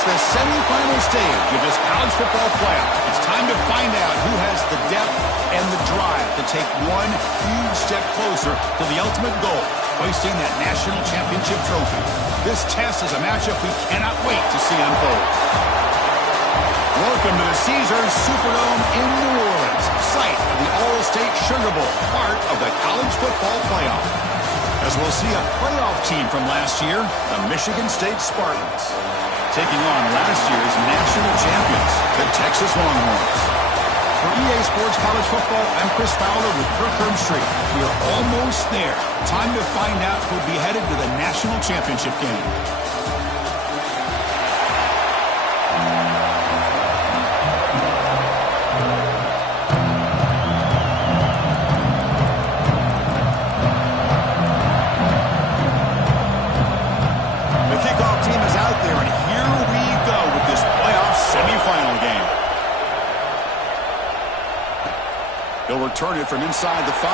It's the semifinal stage of this college football playoff. It's time to find out who has the depth and the drive to take one huge step closer to the ultimate goal, hoisting that national championship trophy. This test is a matchup we cannot wait to see unfold. Welcome to the Caesars Superdome in New Orleans, site of the All-State Sugar Bowl, part of the college football playoff. As we'll see a playoff team from last year, the Michigan State Spartans, taking on last year's national champions, the Texas Longhorns. For EA Sports College Football, I'm Chris Fowler with Kirk Herbstreit. We are almost there. Time to find out who'll be headed to the national championship game. He'll return it from inside the 5.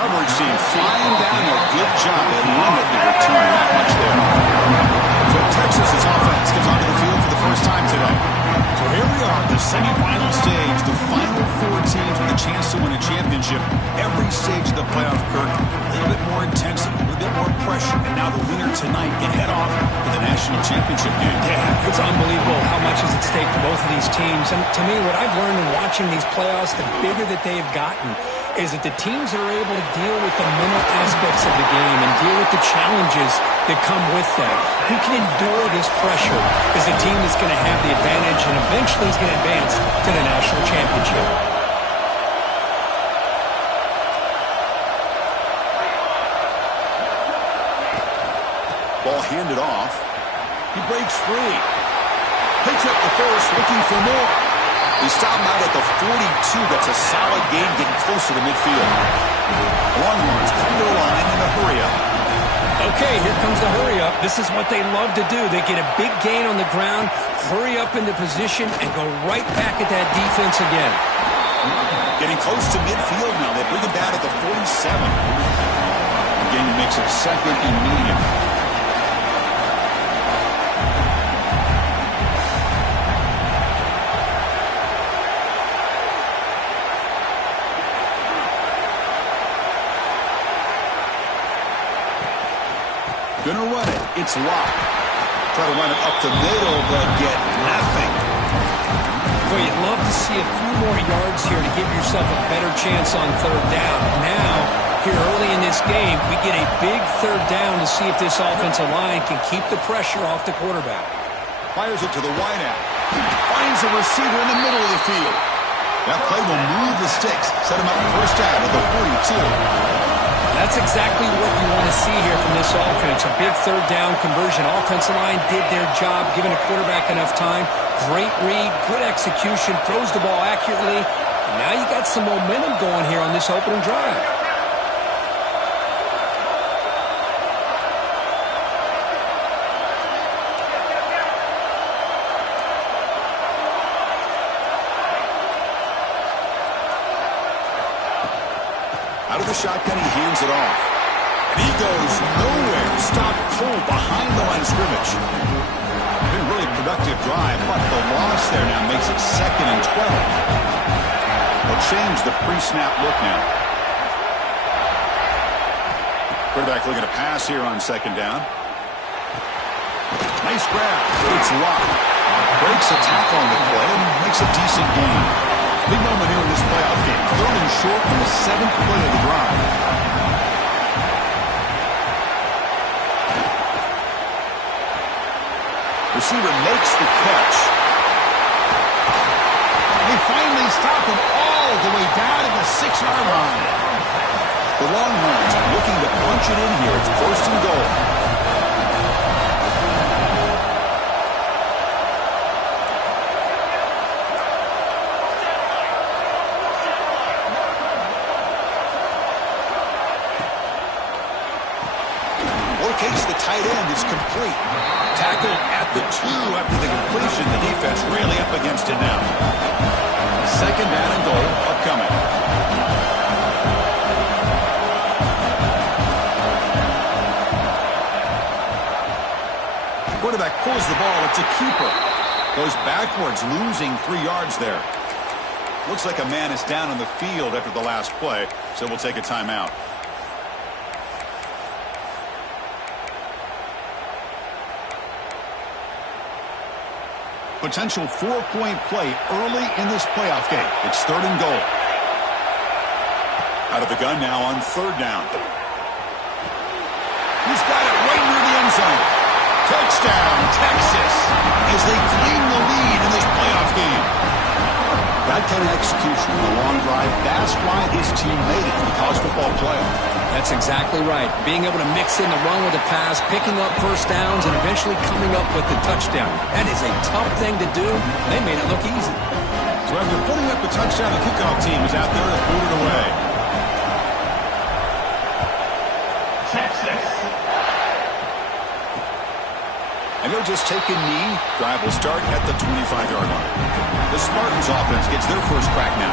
Coverage team flying down a good job. They limit the return, not much there. So Texas's offense comes onto the field for the first time today. So here we are, the semifinal stage, the final 4 teams with a chance to win a championship. Every stage of the playoff, Kirk, a little bit more intensity, a little bit more pressure. And now the winner tonight can head off to the national championship game. Yeah, it's unbelievable how much is at stake for both of these teams. And to me, what I've learned in watching these playoffs, the bigger that they've gotten, is that the teams that are able to deal with the mental aspects of the game and deal with the challenges that come with that, who can endure this pressure, is the team that's going to have the advantage and eventually is going to advance to the national championship. Ball handed off. He breaks free. Picks up the first, looking for more. He stopped out at the 42. That's a solid gain, getting closer to midfield. Longhorns come to the line in a hurry-up. Okay, here comes the hurry-up. This is what they love to do. They get a big gain on the ground, hurry up into position, and go right back at that defense again. Getting close to midfield now. They bring it down at the 47. The gain makes it second and medium. Gonna run it. It's locked. Try to run it up the middle, but get nothing. Well, you'd love to see a few more yards here to give yourself a better chance on third down. Now, here early in this game, we get a big third down to see if this offensive line can keep the pressure off the quarterback. Fires it to the wideout. Finds a receiver in the middle of the field. That play will move the sticks. Set him up first down at the 42. That's exactly what you want to see here from this offense. A big third down conversion. Offensive line did their job, giving the quarterback enough time. Great read, good execution, throws the ball accurately. And now you got some momentum going here on this opening drive. Out of the shotgun, he hands it off. And he goes nowhere. Stop cold behind the line of scrimmage. Been a really productive drive, but the loss there now makes it second and 12. They'll change the pre-snap look now. Quarterback looking to pass here on second down. Nice grab. It's locked. Breaks a tackle on the play and makes a decent gain. Big moment here in this playoff game. Third and short on the 7th play of the drive. Receiver makes the catch. They finally stop him all the way down to the 6-yard line. The Longhorns looking to punch it in here. It's first and goal. Locates the tight end. It's complete. Tackle at the 2 after the completion. The defense really up against it now. Second down and goal upcoming. Quarterback pulls the ball. It's a keeper. Goes backwards, losing 3 yards there. Looks like a man is down on the field after the last play, so we'll take a timeout. Potential 4-point play early in this playoff game. It's 3rd and goal. Out of the gun now on 3rd down. He's got it right near the end zone. Touchdown, Texas, as they claim the lead in this playoff game. That kind of execution in the long drive, that's why this team made it to the college football playoff. That's exactly right. Being able to mix in the run with the pass, picking up first downs, and eventually coming up with the touchdown. That is a tough thing to do. They made it look easy. So after putting up the touchdown, the kickoff team is out there to boot it away. Texas. And they'll just take a knee. Drive will start at the 25-yard line. The Spartans offense gets their first crack now.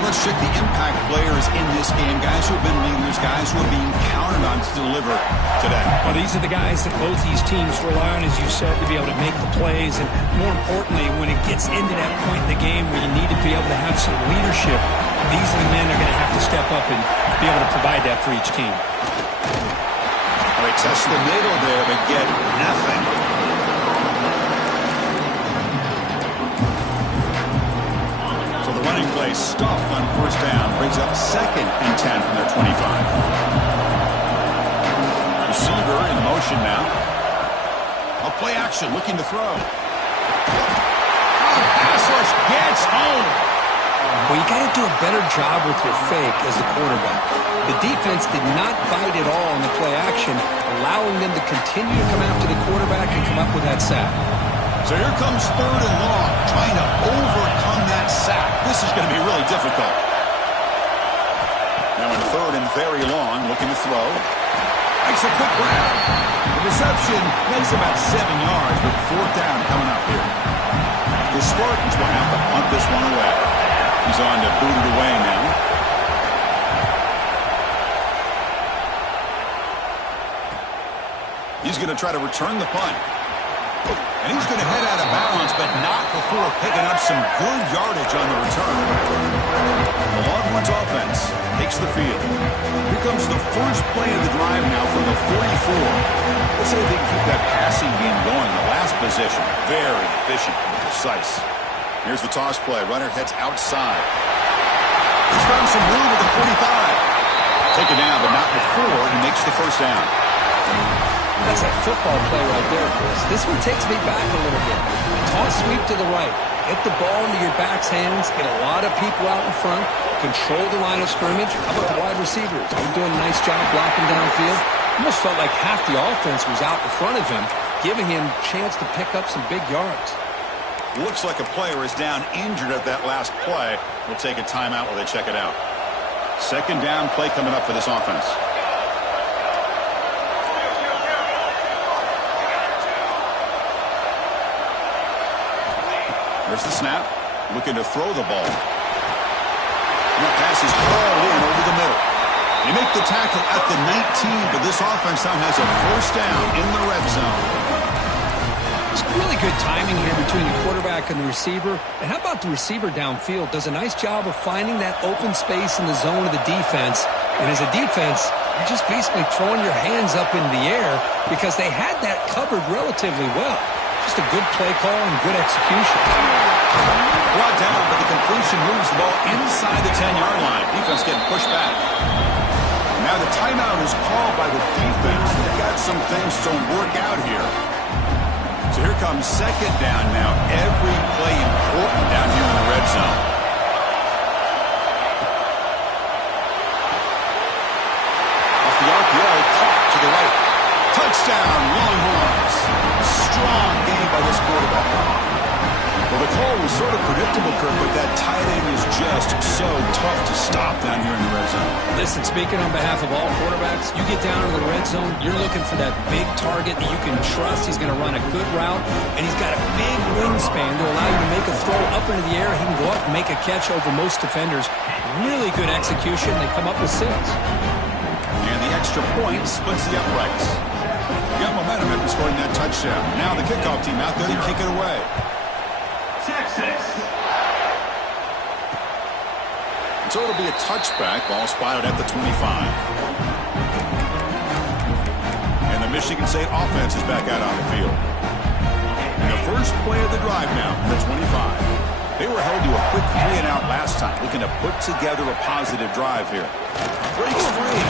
Let's check the impact players in this game. Guys who have been leaders, guys who are being counted on to deliver today. Well, these are the guys that both these teams rely on, as you said, to be able to make the plays. And more importantly, when it gets into that point in the game where you need to be able to have some leadership, these are the men that are going to have to step up and be able to provide that for each team. They test the middle there, but get nothing. So the running play stuff on 1st down brings up 2nd and 10 from their 25. Receiver in motion now. A play action, looking to throw. Pass rush gets home. Well, you got to do a better job with your fake as the quarterback. The defense did not bite at all on the play action, allowing them to continue to come after the quarterback and come up with that sack. So here comes 3rd and long, trying to overcome that sack. This is going to be really difficult. Now in 3rd and very long, looking to throw. Makes a quick grab. The reception makes about 7 yards, but 4th down coming up here. The Spartans will have to punt this one away. He's on to boot it away now. He's going to try to return the punt. And he's going to head out of bounds, but not before picking up some good yardage on the return. The Longhorns offense takes the field. Here comes the first play of the drive now from the 44. Let's see if they can keep that passing game going. The last possession, very efficient and precise. Here's the toss play. Runner heads outside. He's found some room at the 45. Take it down, but not before he makes the first down. That's a football play right there, Chris. This one takes me back a little bit. Toss sweep to the right. Get the ball into your back's hands. Get a lot of people out in front. Control the line of scrimmage. How about the wide receivers? They're doing a nice job blocking downfield. Almost felt like half the offense was out in front of him, giving him a chance to pick up some big yards. Looks like a player is down injured at that last play. We'll take a timeout while they check it out. 2nd down play coming up for this offense. There's the snap. Looking to throw the ball. And that pass is called in over the middle. They make the tackle at the 19, but this offense now has a 1st down in the red zone. It's really good timing here between the quarterback and the receiver. And how about the receiver downfield? Does a nice job of finding that open space in the zone of the defense. And as a defense, you're just basically throwing your hands up in the air because they had that covered relatively well. Just a good play call and good execution. Brought down, but the completion moves the ball inside the 10-yard line. Defense getting pushed back. Now the timeout is called by the defense. They've got some things to work out here. So here comes 2nd down now. Every play important down here in the red zone. Off the RPO, caught to the right. Touchdown, Longhorns. Strong game by this quarterback. Well, the call was sort of predictable, Kirk, but that tight end is just so tough to stop down here in the red zone. Listen, speaking on behalf of all quarterbacks, you get down in the red zone, you're looking for that big target that you can trust. He's going to run a good route, and he's got a big wingspan to allow you to make a throw up into the air. He can go up and make a catch over most defenders. Really good execution. They come up with 6. And the extra point splits the uprights. got momentum after scoring that touchdown. Now the kickoff team out there to kick it away. Texas. So it'll be a touchback. Ball spotted at the 25. And the Michigan State offense is back out on the field. And the first play of the drive now from the 25. They were held to a quick 3-and-out last time, looking to put together a positive drive here. Breaks free.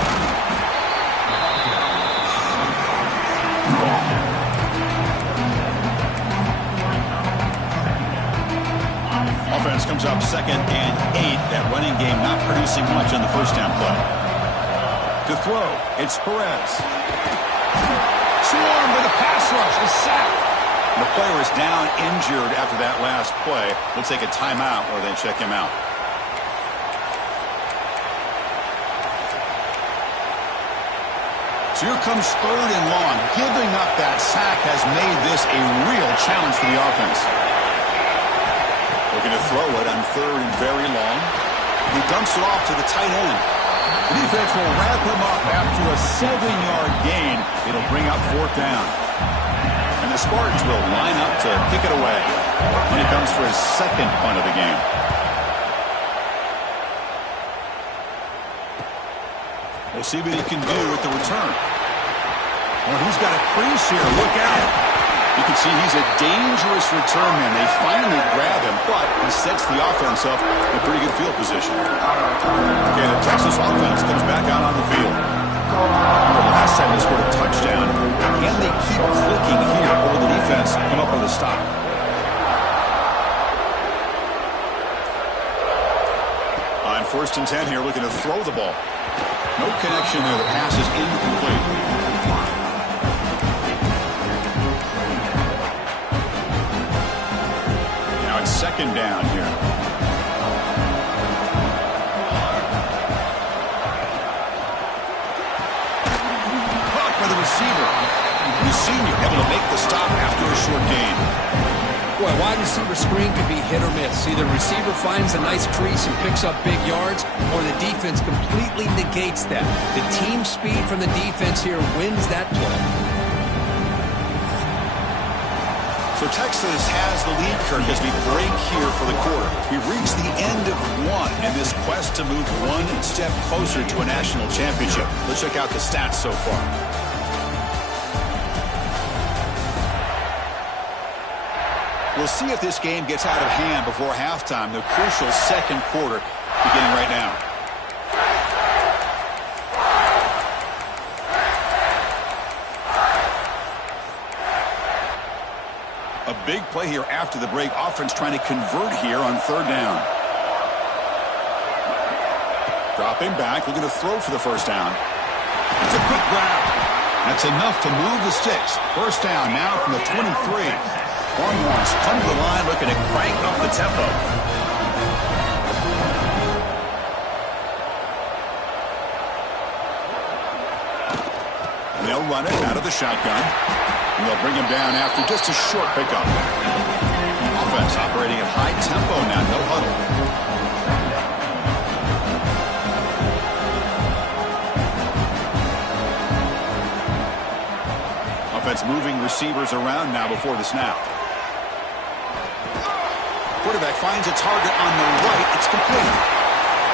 Offense comes up 2nd and 8. That running game not producing much on the first down play. To throw, it's Perez. Swarmed with a pass rush. A sack. The player is down injured after that last play. We'll take a timeout or then check him out. So here comes 3rd and long. Giving up that sack has made this a real challenge for the offense. Looking to throw it on 3rd and very long. He dumps it off to the tight end. The defense will wrap him up after a 7-yard gain. It'll bring up 4th down. And the Spartans will line up to kick it away when he comes for his 2nd punt of the game. We'll see what he can do with the return. Well, he's got a crease here. Look out. You can see he's a dangerous return man. They finally grab him, but he sets the offense up in a pretty good field position. Okay, the Texas offense comes back out on the field. The last time they scored a touchdown. Can they keep clicking here, or will the defense come up with a stop? On 1st and 10 here, looking to throw the ball. No connection there. The pass is incomplete. Now it's 2nd down here. Caught by the receiver. The senior able to make the stop after a short gain. Boy, wide receiver screen could be hit or miss. Either receiver finds a nice crease and picks up big yards, or the defense completely negates that. The team speed from the defense here wins that play. So Texas has the lead, Kirk, as we break here for the quarter. We've reached the end of one in this quest to move one step closer to a national championship. Let's check out the stats so far. We'll see if this game gets out of hand before halftime, the crucial 2nd quarter beginning right now. A big play here after the break. Offense trying to convert here on 3rd down. Dropping back, looking to throw for the 1st down. It's a quick grab. That's enough to move the sticks. 1st down now from the 23. Longhorns come to the line looking to crank up the tempo. And they'll run it out of the shotgun. And they'll bring him down after just a short pickup. Offense operating at high tempo now, no huddle. Offense moving receivers around now before the snap. Quarterback finds a target on the right. It's complete.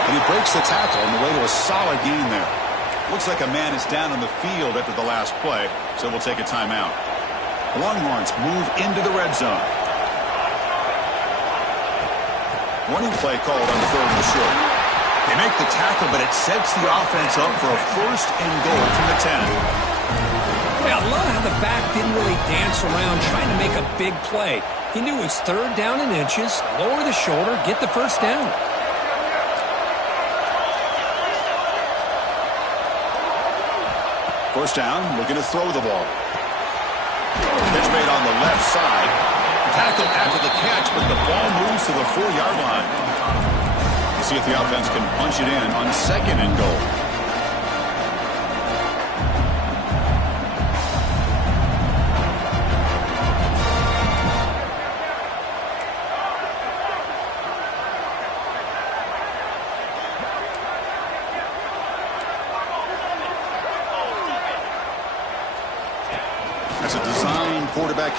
And he breaks the tackle on the way to a solid gain there. Looks like a man is down on the field after the last play, so we'll take a timeout. The Longhorns move into the red zone. Running play called on 3rd and short. They make the tackle, but it sets the offense up for a 1st and goal from the 10. Yeah, I love how the back didn't really dance around trying to make a big play. He knew it was 3rd down and inches, lower the shoulder, get the 1st down. First down, looking to throw the ball. Pitch made on the left side. Tackled after the catch, but the ball moves to the 4-yard line. We'll see if the offense can punch it in on 2nd and goal.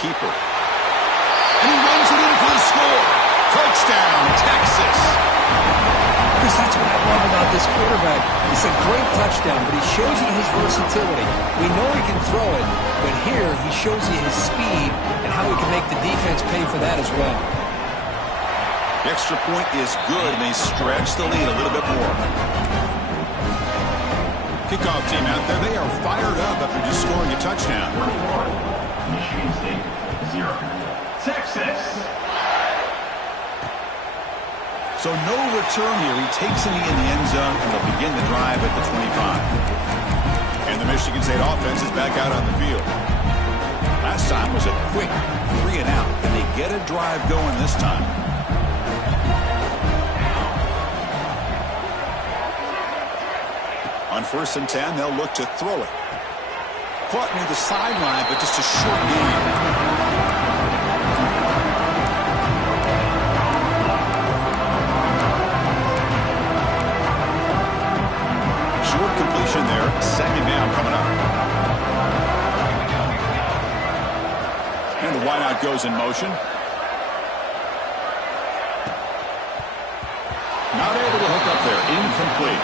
keeper. And he runs it in for the score. Touchdown, Texas. Chris, that's what I love about this quarterback. It's a great touchdown, but he shows you his versatility. We know he can throw it, but here he shows you his speed and how he can make the defense pay for that as well. The extra point is good, and they stretch the lead a little bit more. Kickoff team out there, they are fired up after just scoring a touchdown. 21, Michigan State, 0. Texas. So no return here. He takes it in the end zone, and they'll begin the drive at the 25. And the Michigan State offense is back out on the field. Last time was a quick 3 and out, and they get a drive going this time. On 1st and 10, they'll look to throw it. Caught near the sideline, but just a short gain. Completion there. 2nd down coming up. And the wideout goes in motion. Not able to hook up there. Incomplete.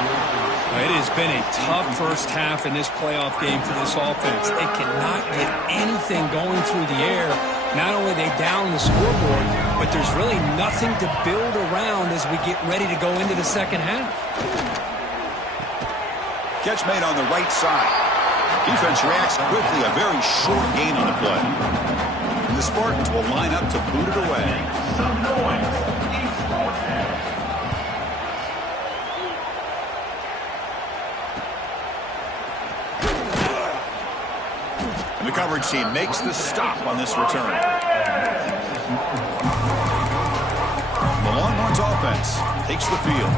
It has been a tough first half in this playoff game for this offense. They cannot get anything going through the air. Not only are they down the scoreboard, but there's really nothing to build around as we get ready to go into the second half. Catch made on the right side. Defense reacts quickly. A very short gain on the play. And the Spartans will line up to boot it away. Some noise. And the coverage team makes the stop on this return. The Longhorns offense takes the field.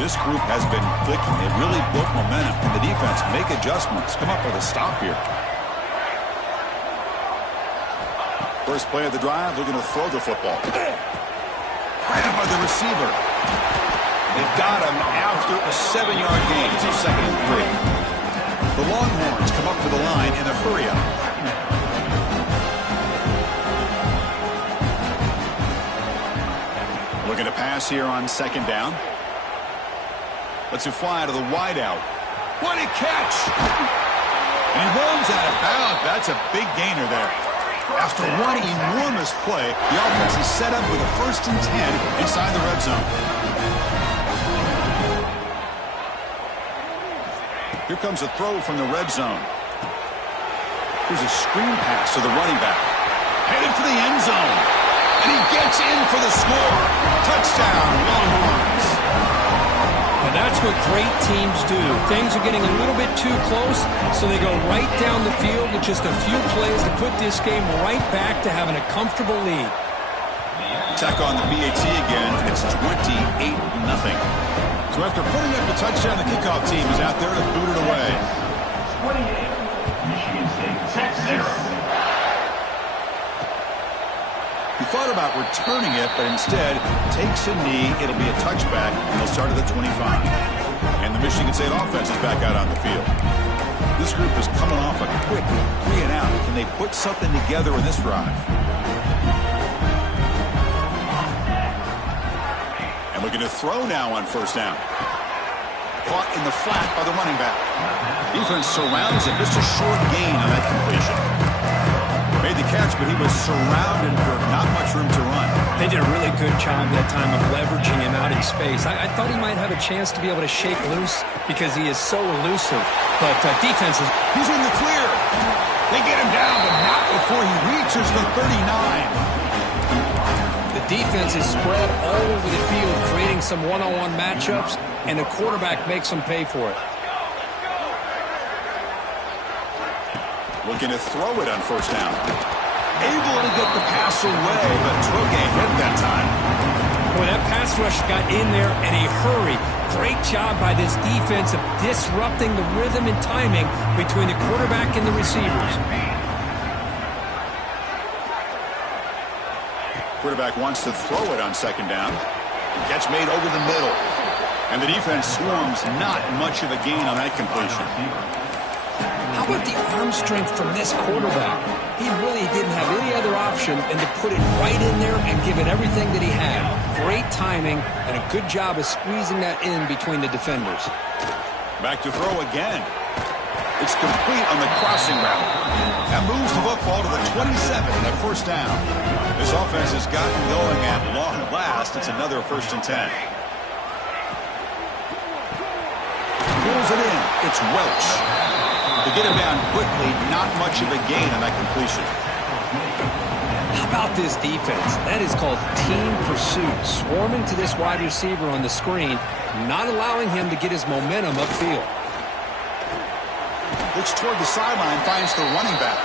This group has been clicking. They really built momentum. And the defense make adjustments. Come up with a stop here. First play of the drive, looking to throw the football. Grabbed by the receiver. They've got him after a 7-yard gain. So 2nd and 3. The Longhorns come up to the line in a hurry-up. Looking to pass here on 2nd down. Lets it fly to the wideout. What a catch! And he runs out of bounds. That's a big gainer there. After one enormous play, the offense is set up with a 1st and 10 inside the red zone. Here comes a throw from the red zone. Here's a screen pass to the running back. Headed for the end zone. And he gets in for the score. Touchdown, Longhorns. And that's what great teams do. Things are getting a little bit too close, so they go right down the field with just a few plays to put this game right back to having a comfortable lead. Tech on the BAT again. It's 28-0. So after putting up a touchdown, the kickoff team is out there to boot it away. 28, Michigan State, Texas. He thought about returning it, but instead takes a knee. It'll be a touchback, and they'll start at the 25. And the Michigan State offense is back out on the field. This group is coming off a quick 3 and out. Can they put something together in this drive? And looking to throw now on 1st down. Caught in the flat by the running back. Defense surrounds him. Just a short gain on that completion. Made the catch, but he was surrounded for not much room to run. They did a really good job that time of leveraging him out in space. I thought he might have a chance to be able to shake loose because he is so elusive. But defense is... He's in the clear. They get him down, but not before he reaches the 39. The defense is spread all over the field, creating some one-on-one matchups, and the quarterback makes them pay for it. Looking to throw it on 1st down. Able to get the pass away, but took a hit that time. Boy, that pass rush got in there in a hurry. Great job by this defense of disrupting the rhythm and timing between the quarterback and the receivers. Quarterback wants to throw it on 2nd down. Catch made over the middle. And the defense swarms. Not much of a gain on that completion. How about the arm strength from this quarterback? He really didn't have any other option than to put it right in there and give it everything that he had. Great timing and a good job of squeezing that in between the defenders. Back to throw again. It's complete on the crossing route. That moves the football to the 27 and a first down. This offense has gotten going at long last. It's another 1st and 10. Pulls it in. It's Welch. To get him down quickly, not much of a gain on that completion. How about this defense? That is called team pursuit. Swarming to this wide receiver on the screen, not allowing him to get his momentum upfield. Looks toward the sideline, finds the running back.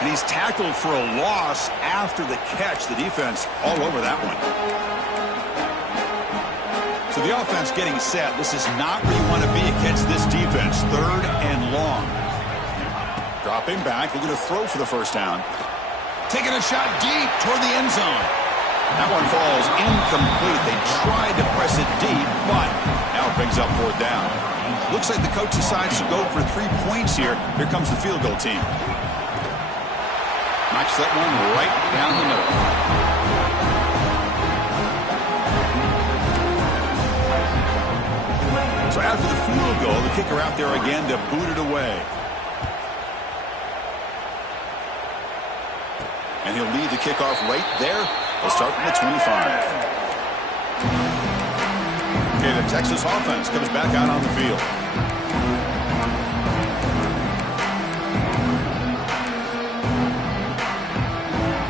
And he's tackled for a loss after the catch. The defense all over that one. So the offense getting set. This is not where you want to be against this defense. 3rd and long. Dropping back. They're going to throw for the first down. Taking a shot deep toward the end zone. That one falls incomplete. They tried to press it deep, but now it brings up 4th down. Looks like the coach decides to go for 3 points here. Here comes the field goal team. Knocks that one right down the middle. So after the field goal, the kicker out there again to boot it away. And he'll lead the kickoff right there. They'll start from the 25. Okay, the Texas offense comes back out on the field.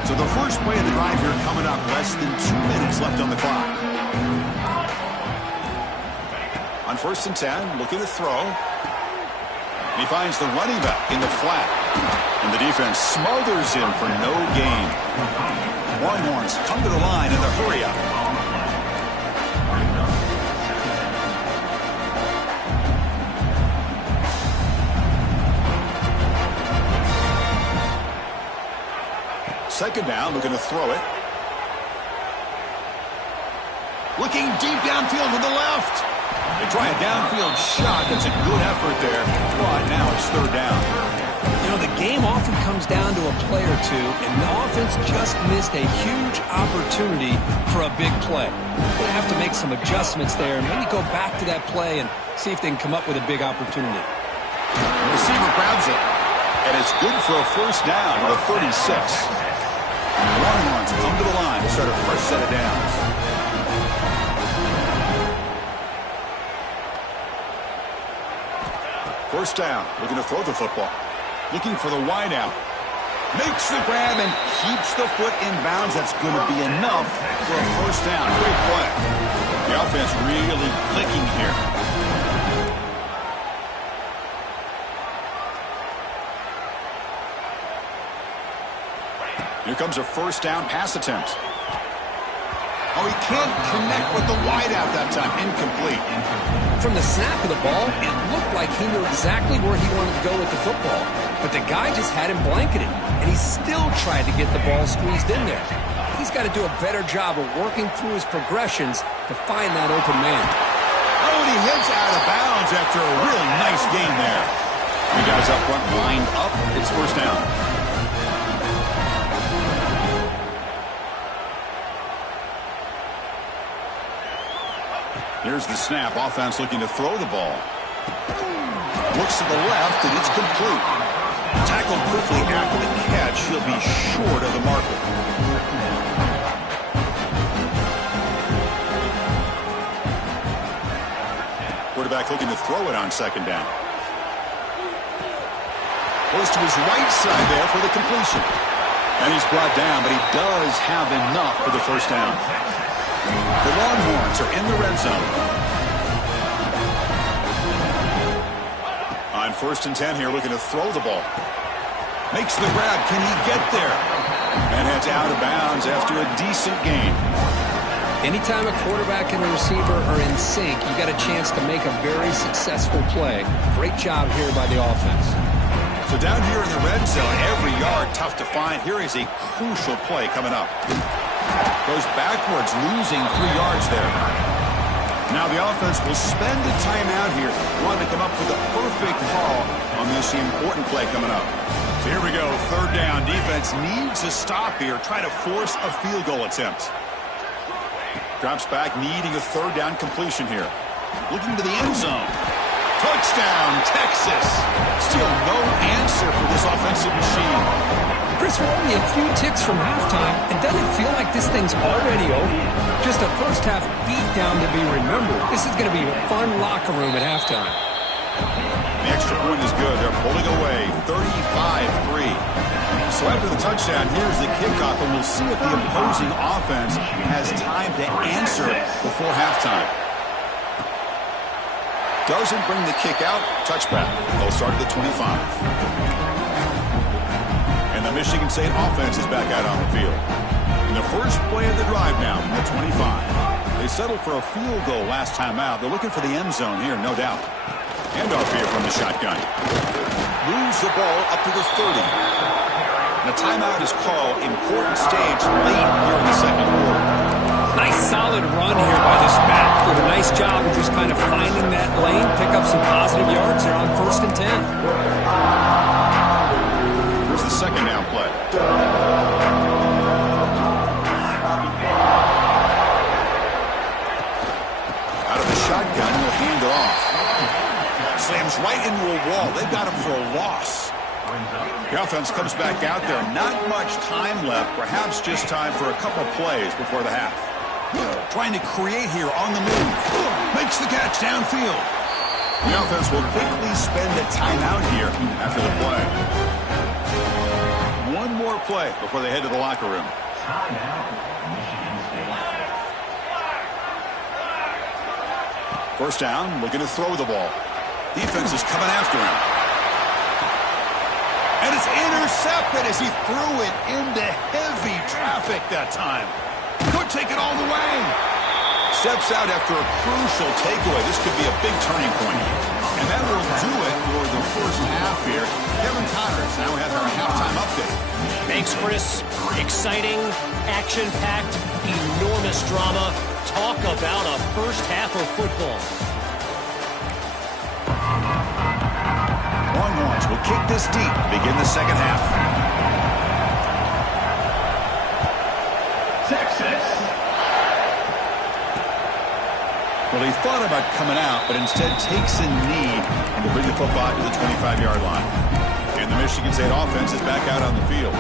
So the first play of the drive here coming up, less than 2 minutes left on the clock. On 1st and 10, looking to throw. He finds the running back in the flat. And the defense smothers him for no gain. Longhorns come to the line in the hurry up. Second down, looking to throw it. Looking deep downfield to the left. They try a downfield shot. That's a good effort there. But now it's 3rd down. You know, the game often comes down to a play or two, and the offense just missed a huge opportunity for a big play. They're going to have to make some adjustments there and maybe go back to that play and see if they can come up with a big opportunity. The receiver grabs it, and it's good for a first down to the 36. The Longhorns come to the line to start a fresh set of downs. First down, looking to throw the football. Looking for the wide out. Makes the grab and keeps the foot in bounds. That's going to be enough for a first down. Great play. The offense really clicking here. Here comes a first down pass attempt. Oh, he can't connect with the wide out that time. Incomplete. From the snap of the ball, it looked like he knew exactly where he wanted to go with the football. But the guy just had him blanketed, and he still tried to get the ball squeezed in there. He's got to do a better job of working through his progressions to find that open man. Oh, and he hits out of bounds after a really nice game there. The guys up front lined up. It's first down. Here's the snap. Offense looking to throw the ball. Looks to the left, and it's complete. Tackled quickly after the catch. He'll be short of the marker. Quarterback looking to throw it on second down. Goes to his right side there for the completion. And he's brought down, but he does have enough for the first down. The Longhorns are in the red zone. On 1st and 10 here, looking to throw the ball. Makes the grab. Can he get there? And heads out of bounds after a decent gain. Anytime a quarterback and a receiver are in sync, you got a chance to make a very successful play. Great job here by the offense. So down here in the red zone, every yard tough to find. Here is a crucial play coming up. Goes backwards, losing 3 yards there. Now the offense will spend a timeout here, wanting to come up with a perfect call on this important play coming up. So here we go, third down. Defense needs a stop here, try to force a field goal attempt. Drops back, needing a third down completion here. Looking to the end zone. Touchdown, Texas. Still no answer for this offensive machine. Chris, we're only a few ticks from halftime, and doesn't it feel like this thing's already over? Just a first-half beatdown to be remembered. This is going to be a fun locker room at halftime. The extra point is good. They're pulling away, 35-3. So after the touchdown, here's the kickoff, and we'll see if the opposing offense has time to answer before halftime. Doesn't bring the kick out. Touchback. They'll start at the 25. And the Michigan State offense is back out on the field. In the first play of the drive now from the 25. They settled for a field goal last time out. They're looking for the end zone here, no doubt. Handoff here from the shotgun. Moves the ball up to the 30. And a timeout is called. Important stage late here in the second quarter. Nice solid run here by this back. Did a nice job of just kind of finding that lane, pick up some positive yards there on 1st and 10. Here's the second down play. Out of the shotgun, he'll hand it off. Slams right into a wall. They've got him for a loss. The offense comes back out there. Not much time left. Perhaps just time for a couple plays before the half. Trying to create here on the move. Makes the catch downfield. The offense will quickly spend a timeout here after the play. One more play before they head to the locker room. First down, looking to throw the ball. Defense is coming after him. And it's intercepted as he threw it into heavy traffic that time. Could take it all the way. Steps out after a crucial takeaway. This could be a big turning point. And that will do it for the first half here. Kevin Connors now has our halftime update. Thanks, Chris. Exciting, action-packed, enormous drama. Talk about a first half of football. Longhorns will kick this deep to begin the second half. Texas. Well, he thought about coming out, but instead takes a knee and to bring the football to the 25-yard line. And the Michigan State offense is back out on the field.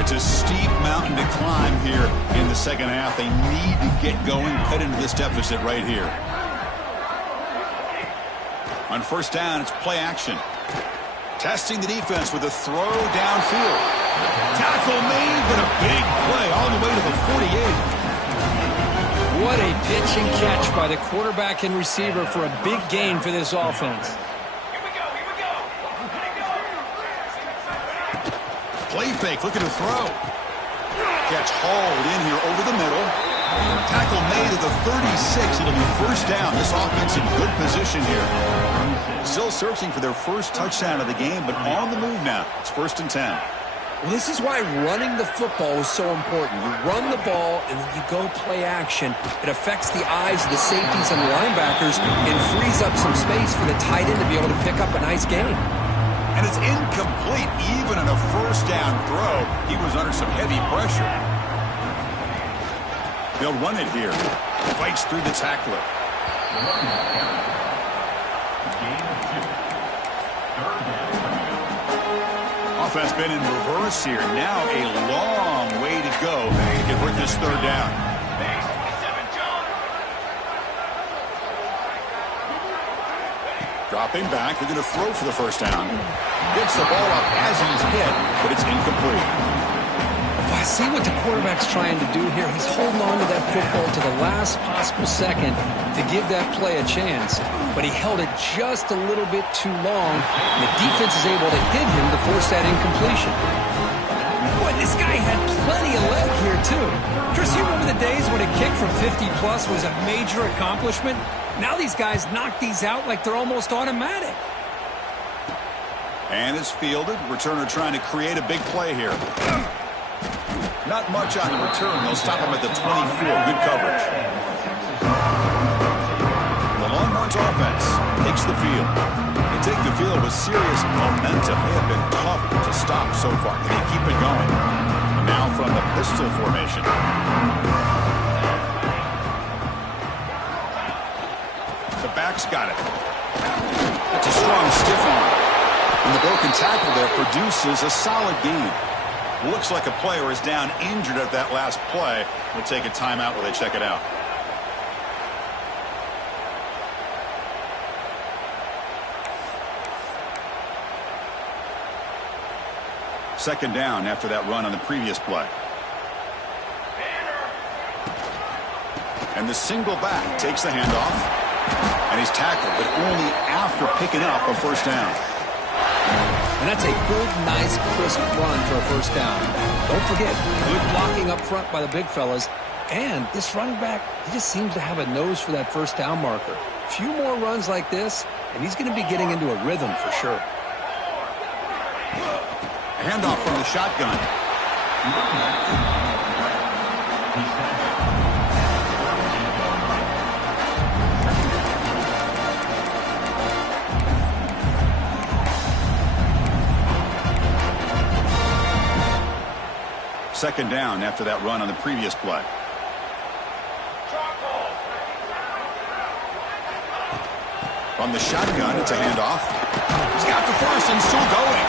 It's a steep mountain to climb here in the second half. They need to get going, cut into this deficit right here. On first down, it's play action. Testing the defense with a throw downfield. Tackle made, but a big play all the way to the 48. What a pitch and catch by the quarterback and receiver for a big gain for this offense. Play fake, looking to throw. Catch hauled in here over the middle. Tackle made at the 36. It'll be first down. This offense in good position here. Still searching for their first touchdown of the game, but on the move now. It's 1st and 10. Well, this is why running the football is so important. You run the ball, and then you go play action. It affects the eyes of the safeties and the linebackers and frees up some space for the tight end to be able to pick up a nice gain. And it's incomplete. Even in a first down throw, he was under some heavy pressure. They'll run it here. Fights through the tackler. Offense been in reverse here. Now a long way to go to convert this third down. Dropping back. They're going to throw for the first down. Gets the ball up as he's hit, but it's incomplete. I see what the quarterback's trying to do here. He's holding on to that football to the last possible second to give that play a chance. But he held it just a little bit too long. And the defense is able to hit him to force that incompletion. Boy, this guy had plenty of leg here, too. Chris, you remember the days when a kick from 50-plus was a major accomplishment? Now these guys knock these out like they're almost automatic. And it's fielded. Returner trying to create a big play here. Not much on the return. They'll stop him at the 24. Good coverage. Longhorns offense takes the field. They take the field with serious momentum. They have been tough to stop so far. They keep it going. And now from the pistol formation. The back's got it. It's a strong stiff arm. And the broken tackle there produces a solid gain. Looks like a player is down injured at that last play. We'll take a timeout while they check it out. Second down after that run on the previous play. And the single back takes the handoff. And he's tackled, but only after picking up a first down. And that's a good, nice, crisp run for a first down. Don't forget, good blocking up front by the big fellas. And this running back, he just seems to have a nose for that first down marker. A few more runs like this, and he's going to be getting into a rhythm for sure. Handoff from the shotgun. Second down after that run on the previous play. From the shotgun, it's a handoff. He's got the first and still going.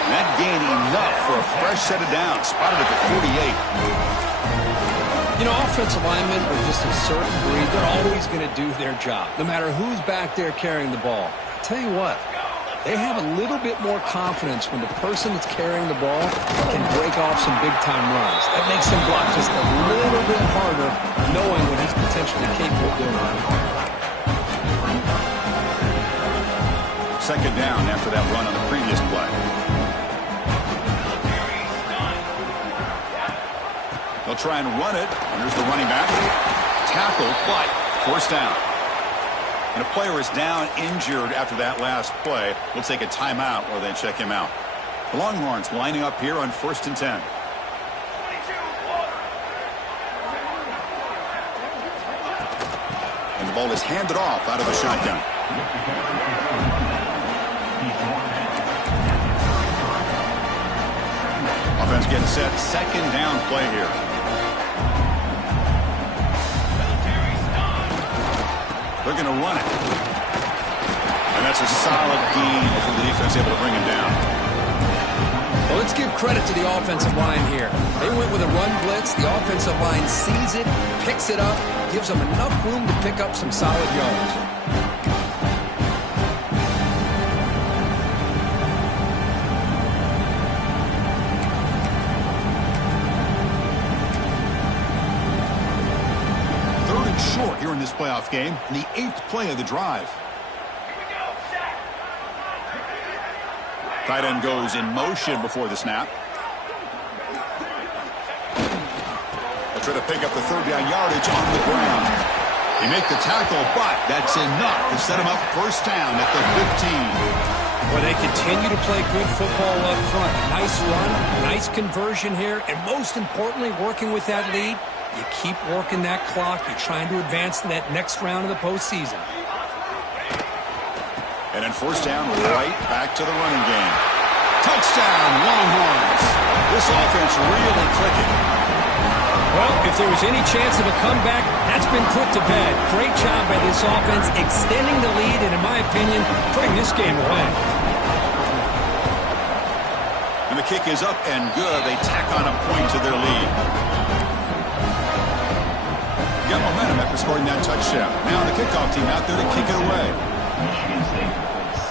And that gain enough for a fresh set of downs. Spotted at the 48. You know, offensive linemen are just a certain breed. They're always going to do their job, no matter who's back there carrying the ball. I'll tell you what, they have a little bit more confidence when the person that's carrying the ball can break off some big-time runs. That makes them block just a little bit harder, knowing what he's potentially capable of doing. Second down after that run on the previous play. They'll try and run it. Here's the running back. Tackled, but first down. And a player is down injured after that last play. We'll take a timeout while they check him out. The Longhorns lining up here on 1st and 10. And the ball is handed off out of the shotgun. Offense getting set. Second down play here. They're going to run it. And that's a solid gain before the defense able to bring him down. Well, let's give credit to the offensive line here. They went with a run blitz. The offensive line sees it, picks it up, gives them enough room to pick up some solid yards. Short here in this playoff game, in the 8th play of the drive. Tight end goes in motion before the snap. They'll try to pick up the third down yardage on the ground. They make the tackle, but that's enough to set him up first down at the 15. Well, they continue to play good football up front. Nice run, nice conversion here, and most importantly, working with that lead. You keep working that clock. You're trying to advance to that next round of the postseason. And then first down, right back to the running game. Touchdown, Longhorns. This offense really clicking. Well, if there was any chance of a comeback, that's been put to bed. Great job by this offense, extending the lead, and in my opinion, putting this game away. And the kick is up and good. They tack on a point to their lead. Got momentum after scoring that touchdown. Now the kickoff team out there to kick it away. Michigan State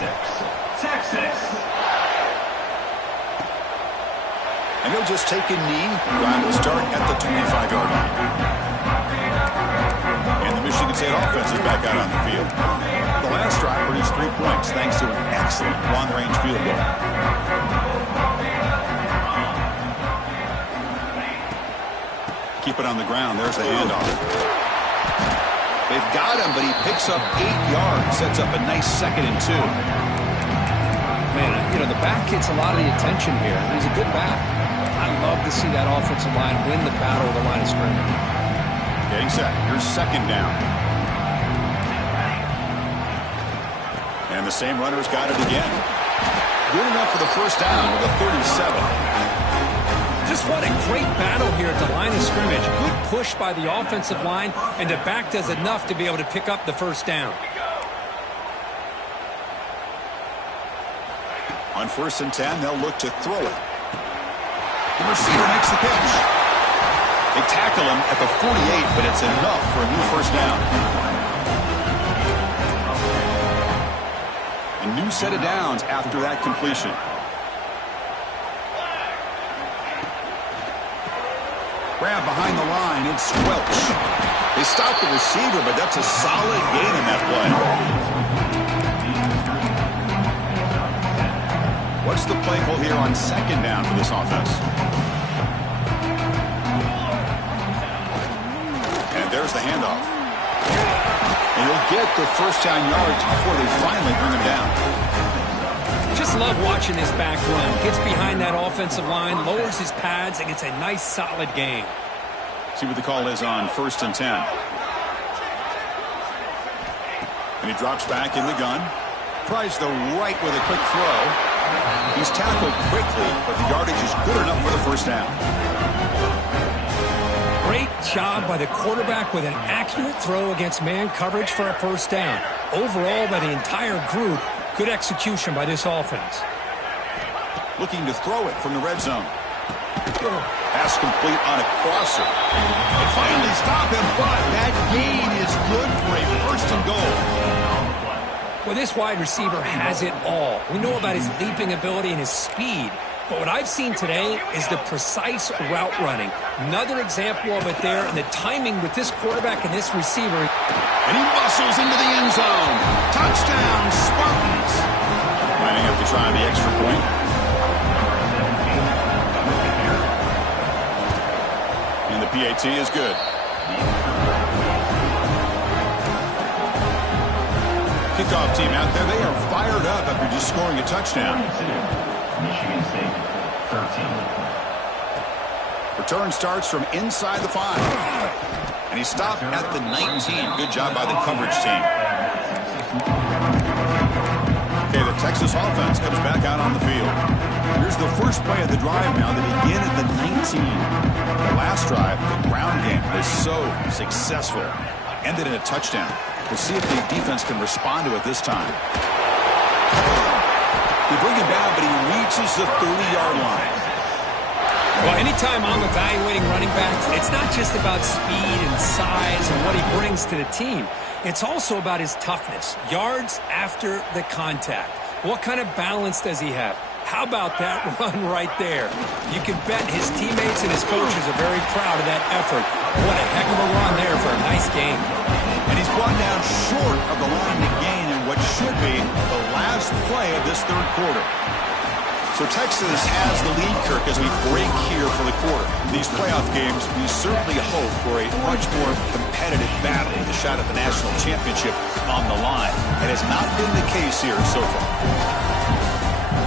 6. Texas. And he'll just take a knee. Drive will start at the 25-yard line. And the Michigan State offense is back out on the field. The last drive produced 3 points thanks to an excellent long-range field goal. Keep it on the ground. There's the handoff. They've got him, but he picks up 8 yards. Sets up a nice 2nd and 2. Man, you know, the back gets a lot of the attention here. He's a good back. I love to see that offensive line win the battle of the line of scrimmage. Getting set. Here's second down. And the same runner's got it again. Good enough for the first down with a 37. Just what a great battle here at the line of scrimmage. Good push by the offensive line, and the back does enough to be able to pick up the first down. On 1st and 10, they'll look to throw it. The receiver makes the pitch. They tackle him at the 48, but it's enough for a new first down. A new set of downs after that completion. Grab behind the line, it's Welch. They stop the receiver, but that's a solid gain in that play. What's the play call here on 2nd down for this offense? And there's the handoff. And he'll get the first down yards before they finally bring him down. Just love watching this back run. Gets behind that offensive line, lowers his pads, and gets a nice solid gain. See what the call is on 1st and 10. And he drops back in the gun. Tries the right with a quick throw. He's tackled quickly, but the yardage is good enough for the first down. Great job by the quarterback with an accurate throw against man coverage for a first down. Overall, by the entire group, good execution by this offense. Looking to throw it from the red zone. Pass complete on a crosser. They finally stop him, but that gain is good for a 1st and goal. Well, this wide receiver has it all. We know about his leaping ability and his speed. But what I've seen today is the precise route running. Another example of it there, and the timing with this quarterback and this receiver. And he muscles into the end zone. Touchdown, Spartans. Lining up to try the extra point. And the PAT is good. Kickoff team out there, they are fired up after just scoring a touchdown. Michigan State, 13. Return starts from inside the 5. And he stopped at the 19. Good job by the coverage team. Okay, the Texas offense comes back out on the field. Here's the first play of the drive now. They begin at the 19. The last drive, the ground game, was so successful. Ended in a touchdown. We'll see if the defense can respond to it this time. They bring him down, but he reaches the 30-yard line. Well, anytime I'm evaluating running backs, it's not just about speed and size and what he brings to the team. It's also about his toughness. Yards after the contact. What kind of balance does he have? How about that run right there? You can bet his teammates and his coaches are very proud of that effort. What a heck of a run there for a nice game. And he's brought down short of the line to gain in what should be the last play of this 3rd quarter. So Texas has the lead, Kirk, as we break here for the quarter. These playoff games, we certainly hope for a much more competitive battle with a shot at the national championship on the line. It has not been the case here so far.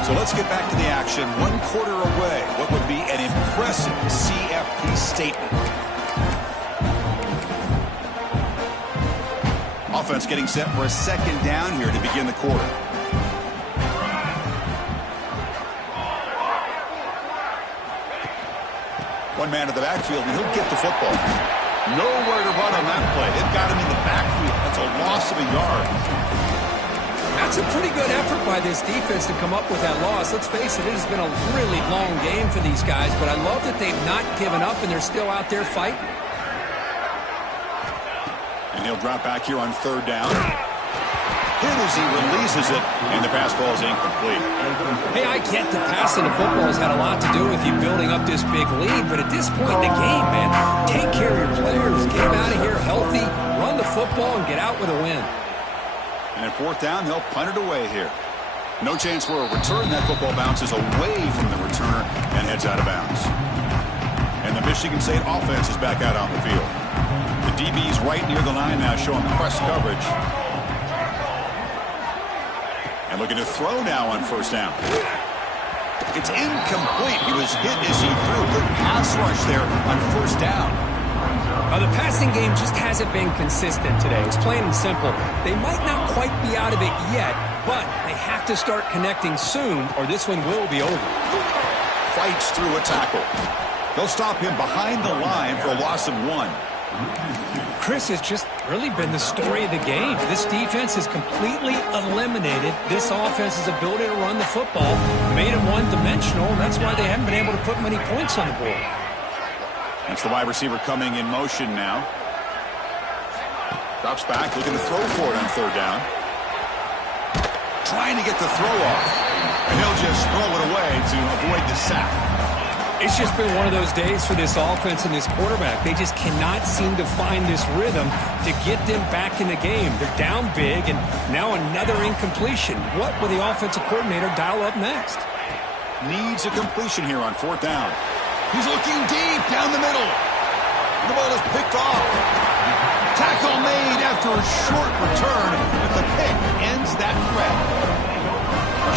So let's get back to the action. 1 quarter away. What would be an impressive CFP statement. Offense getting set for a 2nd down here to begin the quarter. One man at the backfield, and he'll get the football. Nowhere to run on that play. They've got him in the backfield. That's a loss of a yard. That's a pretty good effort by this defense to come up with that loss. Let's face it, it has been a really long game for these guys, but I love that they've not given up and they're still out there fighting. And he'll drop back here on 3rd down. Hit as he releases it, and the pass ball is incomplete. Hey, I get that passing the football has had a lot to do with you building up this big lead, but at this point in the game, man, take care of your players, get them out of here healthy, run the football, and get out with a win. And at 4th down, they'll punt it away here. No chance for a return. That football bounces away from the returner and heads out of bounds. And the Michigan State offense is back out on the field. The DB's right near the line now, showing press coverage. And looking to throw now on 1st down. It's incomplete. He was hit as he threw. Good pass rush there on 1st down. The passing game just hasn't been consistent today. It's plain and simple. They might not quite be out of it yet, but they have to start connecting soon or this one will be over. Fights through a tackle. They'll stop him behind the line for a loss of 1. Chris, has just really been the story of the game. This defense has completely eliminated this offense's ability to run the football, made them one-dimensional, and that's why they haven't been able to put many points on the board. That's the wide receiver coming in motion now. Drops back, looking to throw for it on 3rd down. Trying to get the throw off. And he'll just throw it away to avoid the sack. It's just been one of those days for this offense and this quarterback. They just cannot seem to find this rhythm to get them back in the game. They're down big, and now another incompletion. What will the offensive coordinator dial up next? Needs a completion here on 4th down. He's looking deep down the middle. The ball is picked off. Tackle made after a short return, but the pick ends that threat.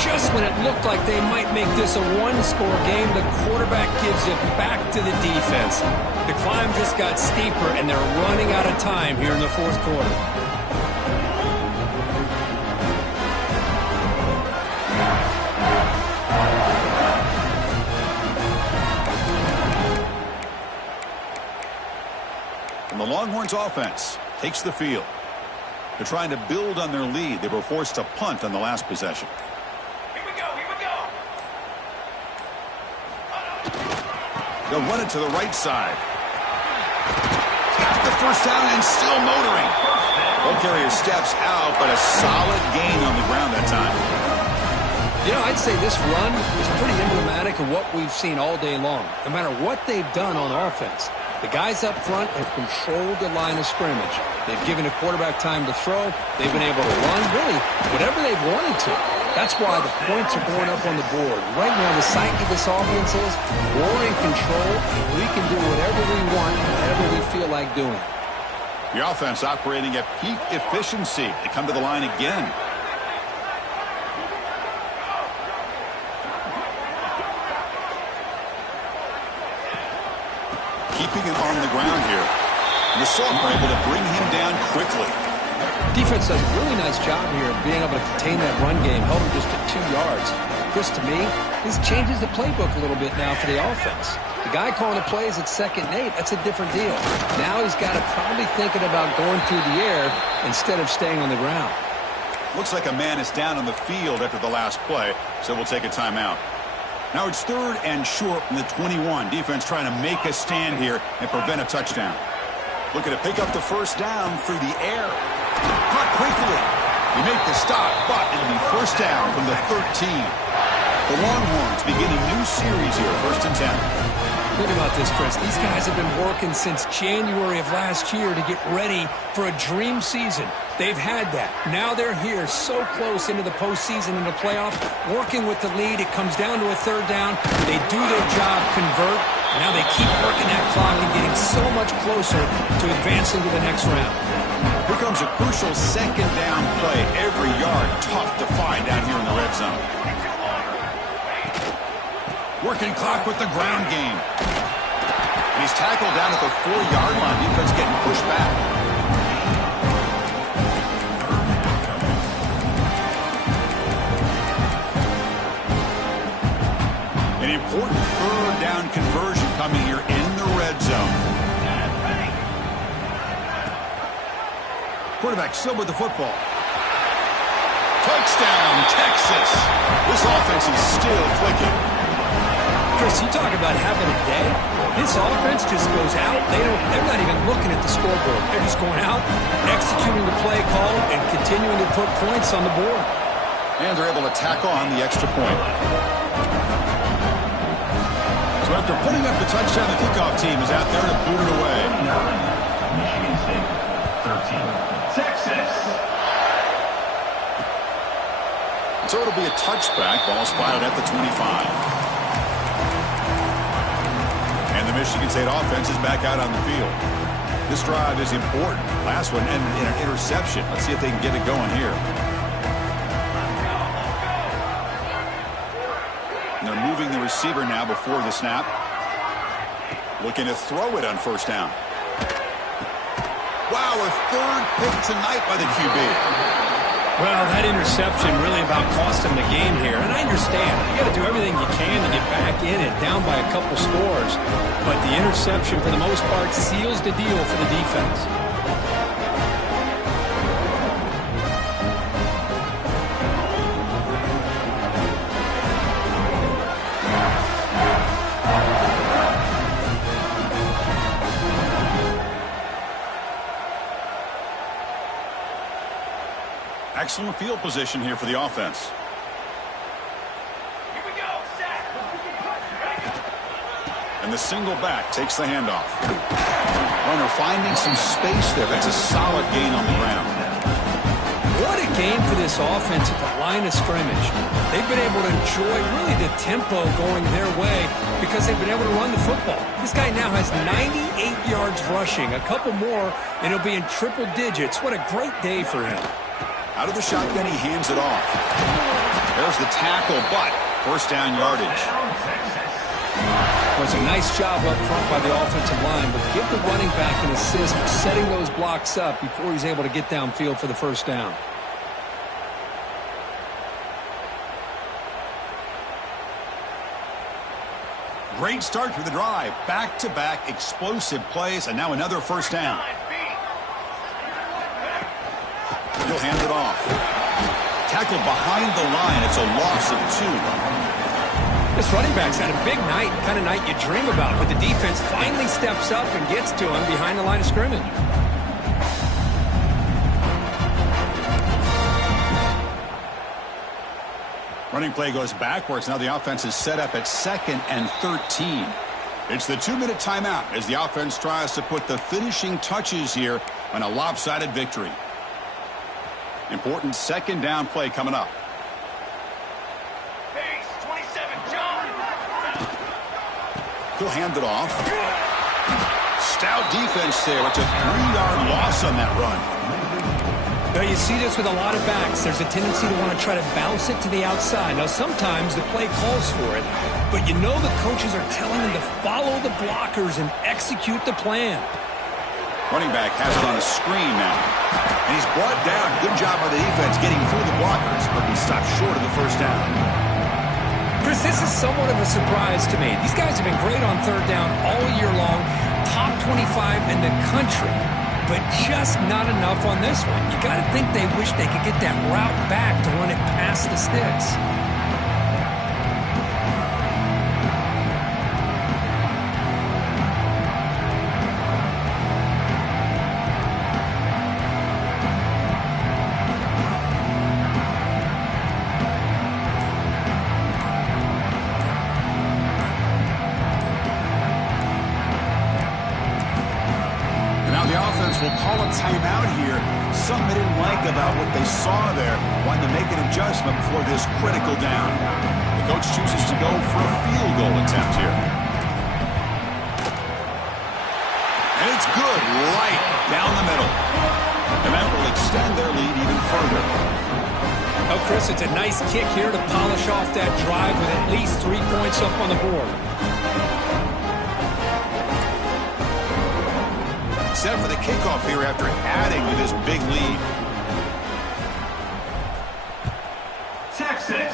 Just when it looked like they might make this a one-score game, the quarterback gives it back to the defense. The climb just got steeper, and they're running out of time here in the 4th quarter. And the Longhorns offense takes the field. They're trying to build on their lead. They were forced to punt on the last possession. They'll run it to the right side. Got the 1st down and still motoring. Ball carrier steps out, but a solid gain on the ground that time. You know, I'd say this run is pretty emblematic of what we've seen all day long. No matter what they've done on offense, the guys up front have controlled the line of scrimmage. They've given the quarterback time to throw. They've been able to run, really, whatever they've wanted to. That's why the points are going up on the board. Right now, the psyche of this offense is we're in control, and we can do whatever we want, whatever we feel like doing. The offense operating at peak efficiency. They come to the line again. Keeping it on the ground here. And the Salk are able to bring him down quickly. Defense does a really nice job here of being able to contain that run game, held him just at 2 yards. Chris, to me, this changes the playbook a little bit now for the offense. The guy calling the plays at 2nd and 8, that's a different deal. Now he's got to probably thinking about going through the air instead of staying on the ground. Looks like a man is down on the field after the last play, so we'll take a timeout. Now it's 3rd and short from the 21. Defense trying to make a stand here and prevent a touchdown. Looking to pick up the 1st down through the air. Caught quickly. He make the stop, but it'll be 1st down from the 13. The Longhorns begin a new series here, 1st and 10. Think about this, Chris. These guys have been working since January of last year to get ready for a dream season. They've had that. Now they're here so close into the postseason and the playoffs, working with the lead. It comes down to a 3rd down. They do their job, convert. Now they keep working that clock and getting so much closer to advancing to the next round. Here comes a crucial 2nd down play. Every yard tough to find down here in the red zone. Working clock with the ground game. And he's tackled down at the 4-yard line. Defense getting pushed back. An important 3rd down conversion coming here in the red zone. Quarterback still with the football. Touchdown, Texas. This offense is still clicking. Chris, you talk about having a day. This offense just goes out. They're not even looking at the scoreboard. They're just going out, executing the play call, and continuing to put points on the board. And they're able to tack on the extra point. So after putting up the touchdown, the kickoff team is out there to boot it away. Michigan State, 13. Texas. So it'll be a touchback. Ball spotted at the 25. And the Michigan State offense is back out on the field. This drive is important. Last one ended in an interception. Let's see if they can get it going here. And they're moving the receiver now before the snap. Looking to throw it on 1st down. Wow, a third pick tonight by the QB. Well, that interception really about cost him the game here. And I understand. You got to do everything you can to get back in it, down by a couple scores. But the interception, for the most part, seals the deal for the defense. Excellent field position here for the offense. Here we go, set. And the single back takes the handoff. Runner finding some space there. That's a solid gain on the ground. What a game for this offense at the line of scrimmage. They've been able to enjoy really the tempo going their way because they've been able to run the football. This guy now has 98 yards rushing. A couple more, and he'll be in triple digits. What a great day for him. Out of the shotgun, he hands it off. There's the tackle, but first down yardage. It was a nice job up front by the offensive line, but give the running back an assist for setting those blocks up before he's able to get downfield for the first down. Great start to the drive. Back-to-back explosive plays, and now another first down. He'll hand it off. Tackled behind the line. It's a loss of 2. This running back's had a big night, kind of night you dream about, but the defense finally steps up and gets to him behind the line of scrimmage. Running play goes backwards. Now the offense is set up at 2nd and 13. It's the 2-minute timeout as the offense tries to put the finishing touches here on a lopsided victory. Important second down play coming up. Pace, 27, John. He'll hand it off. Stout defense there. It's a 3-yard loss on that run. Now you see this with a lot of backs. There's a tendency to want to try to bounce it to the outside. Now sometimes the play calls for it, but you know the coaches are telling them to follow the blockers and execute the plan. Running back has it on a screen now. And he's brought down. Good job by the defense getting through the blockers, but he stopped short of the first down. Chris, this is somewhat of a surprise to me. These guys have been great on third down all year long. Top 25 in the country, but just not enough on this one. You got to think they wish they could get that route back to run it past the sticks. Will call a timeout here. Something they didn't like about what they saw there. Wanted to make an adjustment before this critical down. The coach chooses to go for a field goal attempt here. And it's good right down the middle. And that will extend their lead even further. Oh, Chris, it's a nice kick here to polish off that drive with at least 3 points up on the board. Set for the kickoff here after adding to this big lead. Texas.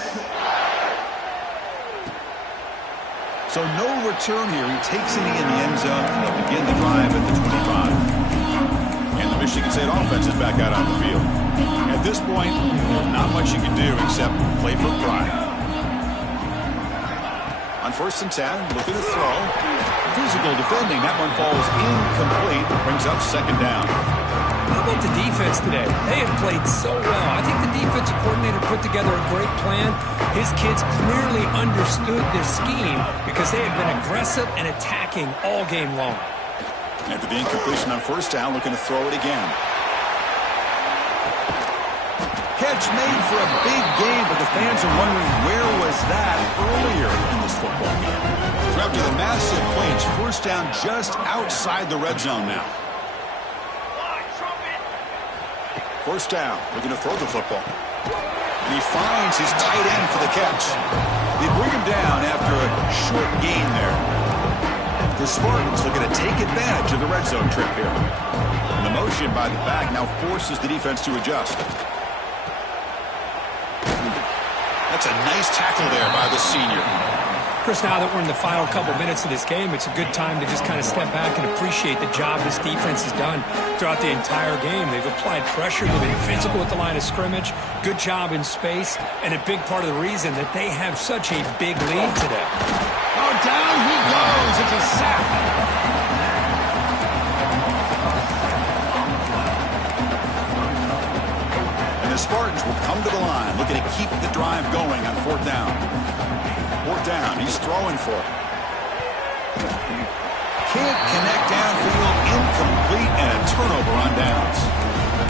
So no return here. He takes it in the end zone, and they'll begin the drive at the 25. And the Michigan State offense is back out on the field. At this point, there's not much you can do except play for pride. On 1st and 10, looking to throw. Physical defending. That one falls incomplete. Brings up 2nd down. How about the defense today? They have played so well. I think the defensive coordinator put together a great plan. His kids clearly understood their scheme because they have been aggressive and attacking all game long. After the incompletion on 1st down, looking to throw it again. Catch made for a big game, but the fans are wondering where was that earlier in this football game. So after the massive play, it's 1st down just outside the red zone now. 1st down, looking to throw the football. And he finds his tight end for the catch. They bring him down after a short gain there. The Spartans looking to take advantage of the red zone trip here. And the motion by the back now forces the defense to adjust. That's a nice tackle there by the senior. Chris, now that we're in the final couple minutes of this game, it's a good time to just kind of step back and appreciate the job this defense has done throughout the entire game. They've applied pressure. They've been physical at the line of scrimmage. Good job in space. And a big part of the reason that they have such a big lead today. Oh, down he goes. It's a sack. And the Spartans will come to the line, looking to keep the drive going on 4th down. 4th down, he's throwing for it. Can't connect downfield, incomplete, and a turnover on downs.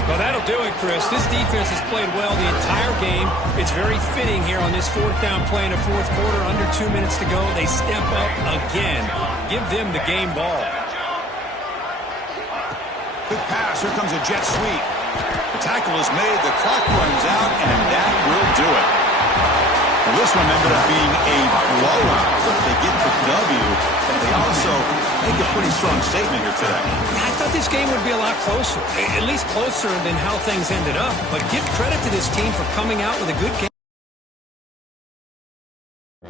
Well, that'll do it, Chris. This defense has played well the entire game. It's very fitting here on this 4th down play in the 4th quarter. Under 2 minutes to go, they step up again. Give them the game ball. Quick pass, here comes a jet sweep. The tackle is made, the clock runs out, and that will do it. Well, this one ended up being a blowout, but they get the W, and they also make a pretty strong statement here today. I thought this game would be a lot closer, at least closer than how things ended up. But give credit to this team for coming out with a good game.